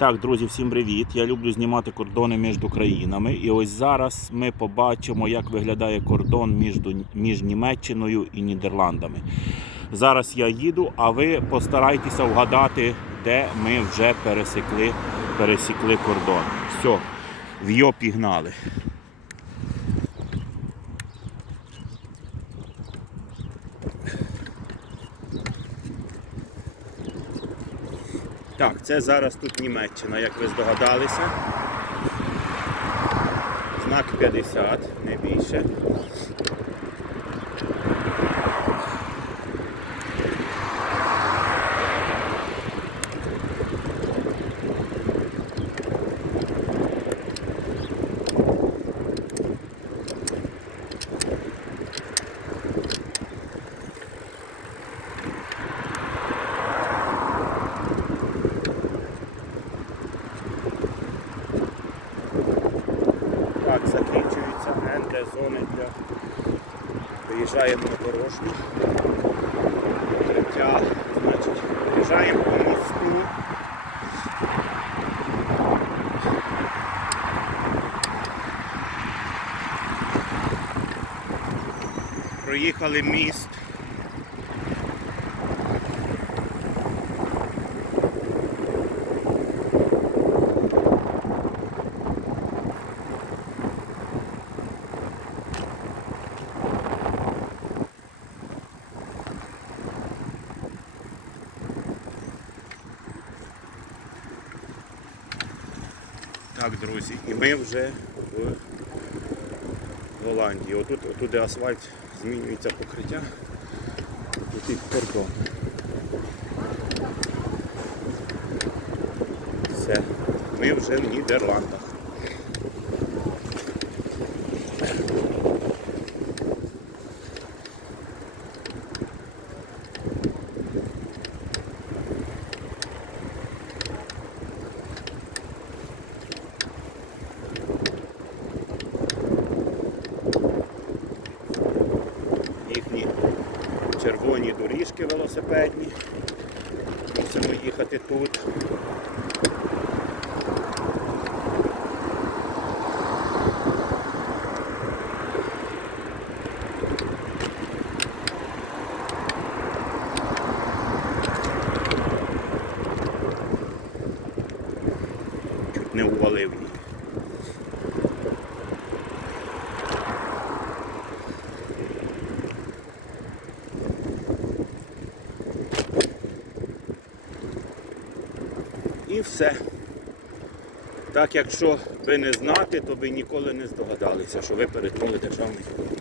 Так, друзі, всім привіт! Я люблю знімати кордони між країнами. І ось зараз ми побачимо, як виглядає кордон між, між Німеччиною і Нідерландами. Зараз я їду, а ви постарайтеся вгадати, де ми вже пересекли, пересікли кордон. Все, в його пігнали. Так, це зараз тут Німеччина, як ви здогадалися. Знак 50, не більше. Так, закінчуються ендезони зони для виїжджаємо на дорожню. Третя, значить, виїжджаємо по місту. Проїхали міст. Так, друзі, і ми вже в Голландії. Отут, отут де асфальт змінюється покриття, тут і кордон. Все, ми вже в Нідерландах. Червоні доріжки велосипедні. Мусимо їхати тут. Чуть не увалив її. І все. Так, якщо ви не знати, то ви ніколи не здогадалися, що ви перетнули державний кордон.